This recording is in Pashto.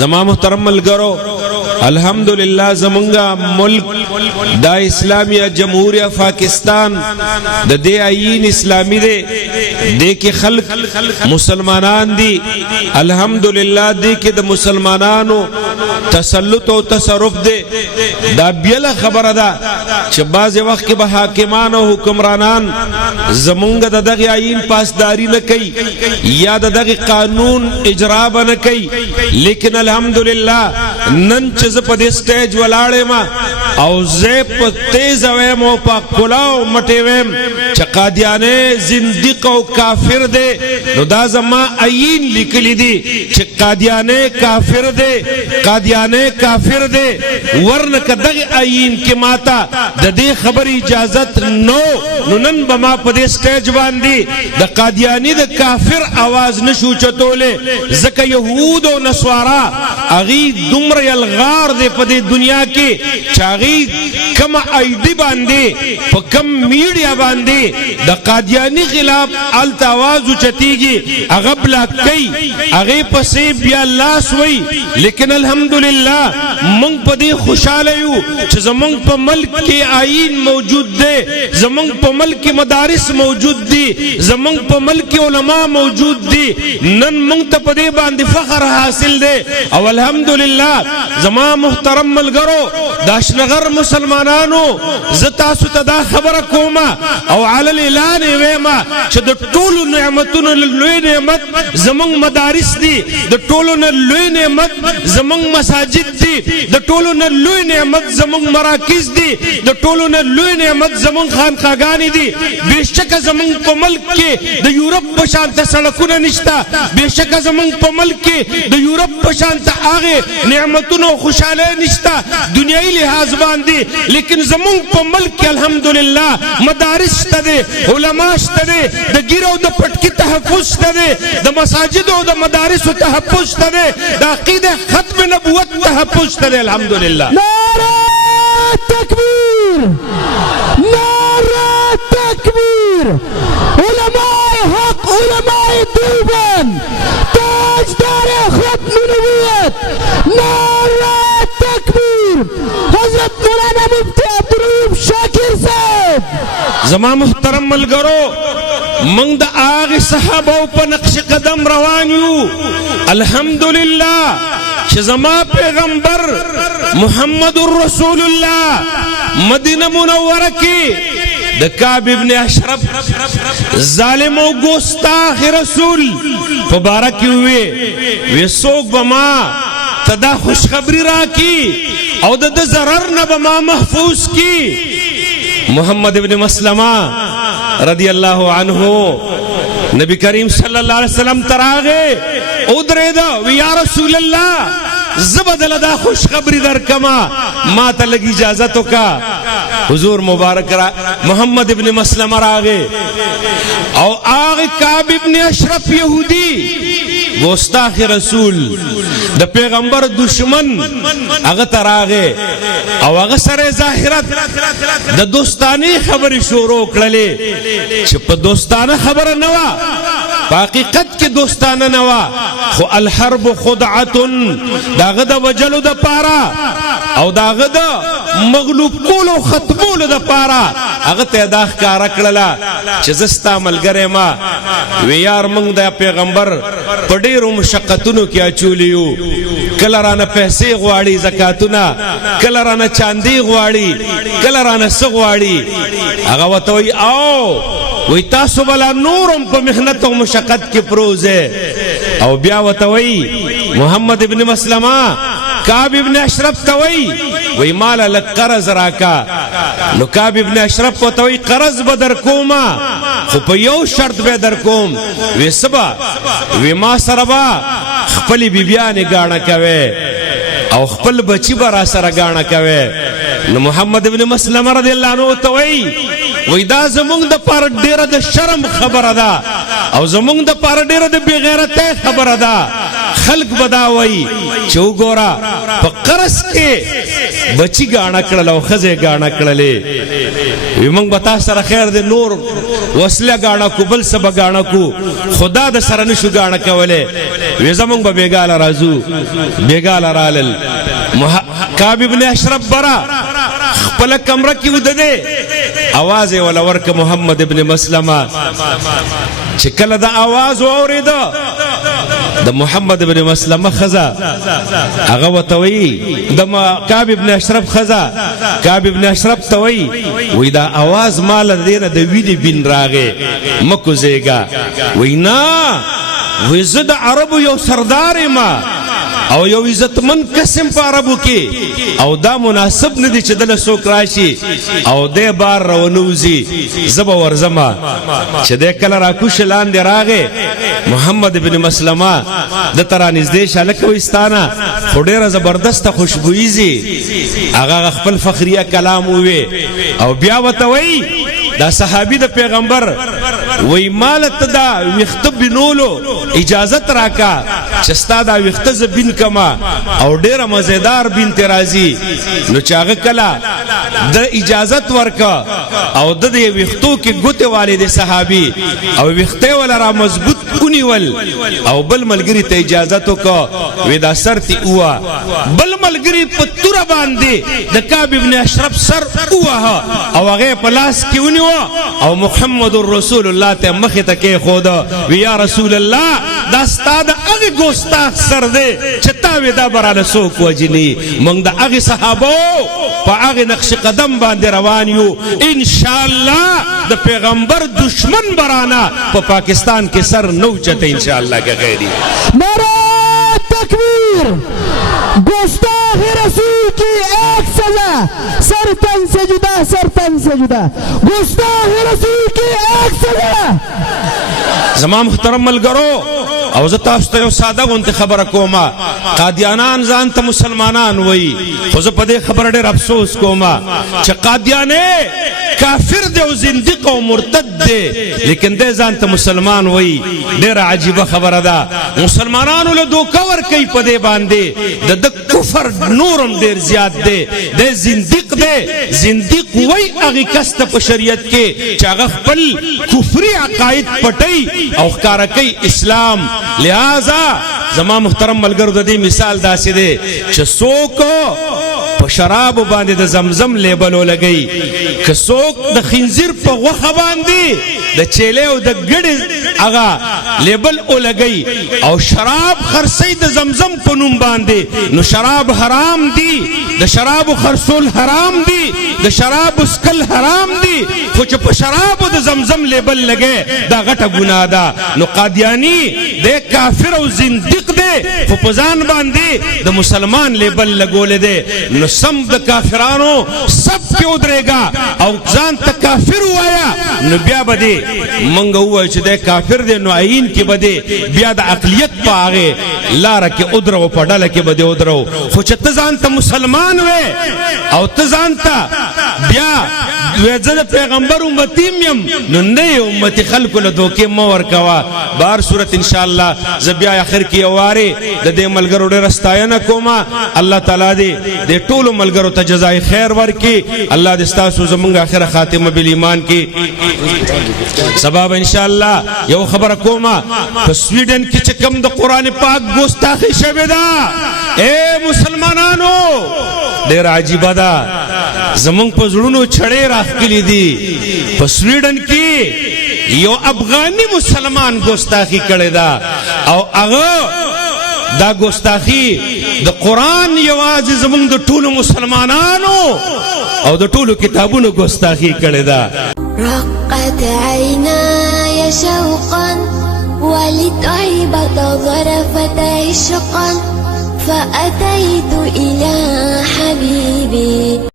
زما محترم ملګرو الحمدللہ زمونگا ملک دا اسلامیہ جمہوریہ پاکستان دا دے آئین اسلامی دے دے کے خلق مسلمانان دی الحمدللہ دے کے دا مسلمانانو تسلط و تصرف دے دا بیلا خبر دا چھ باز وقت کے بحاکمان و حکمرانان زمونگا دا دغی آئین پاسداری نکی یا دا دغی قانون اجراب نکی لیکن الحمدللہ نن چیز پا دی سٹیج ولاڑے ما او زیب تیز ویم او پا کلاو مٹے ویم چا قادیانے زندق و کافر دے نو دا زمان آئین لکلی دی چا قادیانے کافر دے قادیانے کافر دے ورنکا دغی آئین کی ماتا دا دی خبر اجازت نو نن بما پا دی سٹیج باندی دا قادیانی دا کافر آواز نشو چتولے زکا یہود و نسوارا اغی دمر یلغار دے پا دی دنیا کی چاگی کم آئیڈی باندے پا کم میڈیا باندے دا قادیانی خلاف آلت آواز اچتی گی اغبلا کئی اغی پسی بیا اللہ سوئی لیکن الحمدللہ منگ پا دی خوشالیو چھ زمانگ پا ملک کے آئین موجود دے زمانگ پا ملک کے مدارس موجود دی زمانگ پا ملک کے علماء موجود دی نن منگ تا پا دی باندی فخر حاصل دے او الحمدللہ زمان محترم ملگرو داشنگر مسلمانانو زتاسو تا دا خبر کوما او علل اعلان ویما چھ دا طولو نعمتون لوی نعمت زمان مدارس دی دا طولو لوی نعمت زمان مساجد دی دا طولو لوی نعمت زمان مراکز دی دا طولو لوی نعمت زمان خانقاگانی دی بیشک زمان پا ملک کے دا یورپ پشانتا سڑکونا نشتا بیشک زمان پا ملک کے دا یورپ پشانتا آگے نعمتون و خوشالے نشتا دنیای لحاظ باندی لیکن زمان پا ملک کے الحمدللہ مدارس تا دے علماء تا دے دا گیرو دا پٹکی تحفظ تا دے دا مساجد و دا مدارس تحفظ تا دے دا عقید ختم نبوت تحفظ تا دے الحمدللہ نعرہ تکبیر نعرہ تکبیر علماء حق علماء دیوبند تاجدار ختم نبوت نعرہ تکبیر حضرت مولانا مفتی عبدالرحیم شاکر صاحب زمان محترم ملگرو منگ دا آغی صحابہ پا نقش قدم روانیو الحمدللہ چھ زمان پیغمبر محمد الرسول اللہ مدینہ منورہ کی دا کعب ابن اشرف ظالم و گستاخ رسول پبارکی ہوئے وی سوک بما تدا خوشخبری را کی او دا ضرر نبما محفوظ کی محمد ابن مسلمہ رضی اللہ عنہ نبی کریم صلی اللہ علیہ وسلم تراغے ادرے دا وی یا رسول اللہ زبدل دا خوشخبری در کما ما تا لگی اجازتو کا حضور مبارک را محمد ابن مسلمہ راغے او آغی کعب ابن اشرف یہودی گستاخ رسول دا پیغمبر دشمن اغتا راغے او اغا سر ظاہرت دا دوستانی خبر شروع کرلے چپ دوستانہ خبر نوا حقیقت کے دوستانہ نوا خو الحرب خدعتن دا غدا وجلو دا پارا او دا غدا مغلوب کولو ختمولو دا پارا اغت اداخ کا رکڑلا چزستا ملگرے ما ویار منگ دا پیغمبر پڑیرو مشقتنو کیا چولیو کلرانا پیسے غواری زکاتنا کلرانا چاندی غواری کلرانا سغواری اغواتوی آو وی تاسو بلا نورم پا محنت و مشقت کی پروزے او بیاوتوی محمد ابن مسلمہ کعب ابن اشرف توی وی مالا لک قرض راکا نو کعب ابن اشرف توی قرض بدر کوما خو پا یو شرط بدر کوم وی سبا وی ما سربا خپلی بی بیانی گانا کوے او خپل بچی برا سر گانا کوے نو محمد ابن مسلمہ رضی اللہ عنہ توی وی دا زمونگ دا پار دیر دا شرم خبر دا او زمونگ دا پار دیر دا بغیرت خبر دا خلق بداوي چو ګورا په قرص کې بچی غاڼه کړل او خزه غاڼه کړلې موږ بتا سره خیر دې نور وسله غاڼه کو بل سبا غاڼه کو خدا د سره نشو غاڼه کوله وې زمونږ به بیګاله رازو بیګاله رالل کعب ابن اشرف برا خپل کمره کې ودده आवाज ولا ورک محمد ابن مسلمه چې کله دا आवाज اورید د محمد ابن مسلمه خزا هغه وتوي د کعب ابن اشرف خزا کعب ابن اشرف توي وې دا आवाज مال دینه د ویني بن راغه مکو زیګا وینا وې زد عربو یو سردار ما او یو عزتمن قسم په عربو کې او دا مناسب نه دي چې دله څوک راشي او دې بار رونوزي زبا ورزما چې دې کله راکوش لاندې راغې محمد ابن مسلمه د ترا نږدې شاله کويستانه ډېره زبردست خوشبويزي هغه خپل فخریه کلام وې او بیا وته وی دا صحابي د پیغمبر وی مالت دا وختب بنولو اجازت راکا چستا دا وخته بن کما او ډیره مزیدار بنت رازی نو چاغه کلا د اجازت ورکا او د دې وختو کې ګوته والد صحابي او وخته ولا را مضبوط کونیول او بل ملګری ته اجازت وکا ودا سرتی هوا بل ملګری په تور باندې د کعب ابن اشرف سر هوا او هغه پلاس کې ونیو او محمد رسول الله ته مخ ته کې خود وی یا رسول الله دا ستاد هغه ګوستاخ سر دې چتا ودا براله سوک وجنی مونږ د هغه صحابه په هغه نقش قدم باندې روان یو ان شاء الله د پیغمبر دشمن برانا په پاکستان کې سر نو چته ان شاء الله کې غیری نعرہ تکبیر گستاخ رسول کی ایک سزا سر تن سے جدا گستاخ رسول کی ایک سزا زمان محترم ملګرو او زه تاسو ته یو ساده غونډه خبره کوم قادیانان ځان ته مسلمانان وای خو زه په دې خبره ډېر افسوس کوم چې قادیانې کافر دی او زنديق او مرتد دی لیکن دې ځان ته مسلمان وای ډېر عجیبه خبره ده مسلمانانو له دوکه ور کوي په دې باندې د کفر نورم ډېر زیات دی د زنديق دی زنديق وای هغه کسته په شریعت کې چې هغه خپل کفري عقاید پټي او ښکارا کوي اسلام لہذا زمان محترم ملګرو د دې مثال داسې دی چې څوک په شراب باندې د زمزم لیبل ولګي که څوک د خنزیر په غوښه باندې د چیلې او د ګډې هغه لیبل ولګي او شراب خرڅي د زمزم په نوم باندې نو شراب حرام دي د شراب خرڅول حرام دي د شراب اسکل حرام دي خو چې په شراب د زمزم لیبل لګي دا غټه ګناه ده نو قادیانی د کافر او زنديق دی خو په ځان باندې د مسلمان لیبل لګول دی نو سم د کافرانو سب کې ودرېګا او ځان ته کافر وایا نو بیا بده منګ وای چې د کافر دی نو عین کې بده بیا د عقلیت پاغه لار کې ودرو په ډله کې بده ودرو خو چې ته ځان ته مسلمان وې او ته ځان ته بیا وځه پیغمبر امتیم یم نو نه امتی خلق له دوکې مور کوا بار صورت ان شاء الله زبیا اخر کې واره د دې ملګرو ډېر استاینه کوما الله تعالی دې د ټولو ملګرو ته جزای خیر ورکي الله دې تاسو زمونږ اخره خاتمه بل ایمان کې سبب ان شاء الله یو خبر کوما په سویډن کې چې کوم د قران پاک ګستاخی شوه دا اے مسلمانانو ډېر عجیب ده زمونږ په زړونو چړې راخلي دي په سویډن کې یو افغانی مسلمان ګستاخی کړی دا او هغه دا ګستاخی د قران یوازې زمونږ د ټولو مسلمانانو او د ټولو کتابونو ګستاخی کړی دا رقت عيناي شوقا ولطيبة ظرفت عشقا فأتيت إلى حبيبي